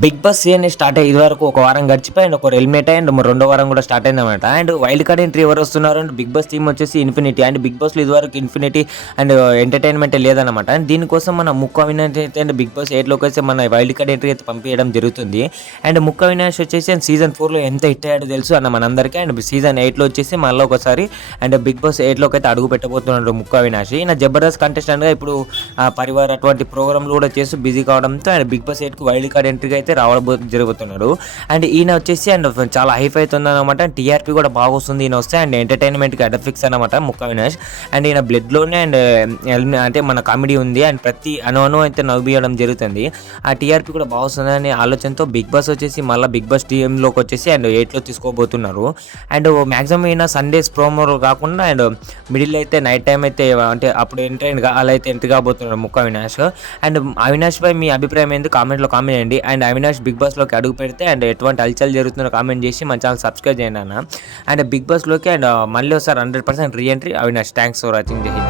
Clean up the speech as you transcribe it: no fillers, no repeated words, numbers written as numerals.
Big boss season start అయ్యి ఇదివరకు ఒక వారం గడిచిపోయి అండ్ ఒక ఎలిమినేట్ అయ్యి అండ్ రెండో వారం కూడా స్టార్ట్ అయిందన్నమాట. అండ్ వైల్డ్ కార్డ్ ఎంట్రీ ఎవరు వస్తున్నారు అండ్ బిగ్ బాస్ టీమ్ వచ్చేసి ఇన్ఫినిటీ. అండ్ బిగ్ బాస్లో ఇదివరకు ఇన్ఫినిటీ అండ్ ఎంటర్టైన్మెంట్ లేదన్నమాట. అండ్ దీనికోసం మన ముక్క అవినాష్ అయితే అండ్ బిగ్ బాస్ 8లోకి వచ్చి మన వైల్డ్ కార్డ్ ఎంట్రీ అయితే పంపించడం జరుగుతుంది. అండ్ ముక్క అవినాష్ వచ్చేసి సీజన్ 4లో ఎంత హిట్ అయ్యాడో తెలుసు అన్న మనందరికీ. అండ్ సీజన్ 8లో వచ్చేసి మళ్ళీ ఒకసారి అండ్ బిగ్ బాస్ 8లోకి అయితే అడుగు పెట్టబోతున్నాడు ముక్క అవినాష్. ఈయన జబర్దస్త్ కంటెస్టెంట్గా ఇప్పుడు పరివార్ అటువంటి ప్రోగ్రాంలు కూడా చేస్తూ బిజీ కావడంతో అండ్ బిగ్ బాస్ 8కు వైల్డ్ కార్డ్ ఎంట్రీకి అయితే జరుగుతున్నాడు. అండ్ ఈయన వచ్చేసి అండ్ చాలా హైఫ్ అవుతుంది అనమాట. టీఆర్పీ కూడా బాగా వస్తుంది ఈయన వస్తే. అండ్ ఎంటర్టైన్మెంట్కి అడఫిక్స్ అనమాట ముక్క అవినాష్. అండ్ ఈయన బ్లడ్లోనే అండ్ అంటే మన కామెడీ ఉంది. అండ్ ప్రతి అను అయితే నవ్వియడం జరుగుతుంది. ఆ టీఆర్పీ కూడా బాగా వస్తుంది అనే ఆలోచనతో బిగ్ బాస్ వచ్చేసి మళ్ళీ బిగ్ బాస్ టీంలోకి వచ్చేసి అండ్ 8లో తీసుకోబోతున్నారు. అండ్ మ్యాక్సిమం ఈయన సండేస్ ప్రోమోలు కాకుండా అండ్ మిడిల్ అయితే నైట్ టైం అయితే అంటే అప్పుడు అలా అయితే ఎంట్రీ కాబోతున్నాడు ముక్క అవినాష్. అండ్ అవినాష్ పై మీ అభిప్రాయం ఏంది కామెంట్లో కామెంట్ చేయండి. అండ్ అవినాష్ బిగ్ బాస్లోకి అడుగు పెడితే అండ్ ఎటువంటి హల్చల్ జరుగుతుందో కామెంట్ చేసి మన ఛానల్ సబ్స్క్రైబ్ చేయండి అన్న. అండ్ బిగ్ బాస్లోకి అండ్ మళ్ళీ ఒకసారి 100% re entry Avinash. Thanks for watching.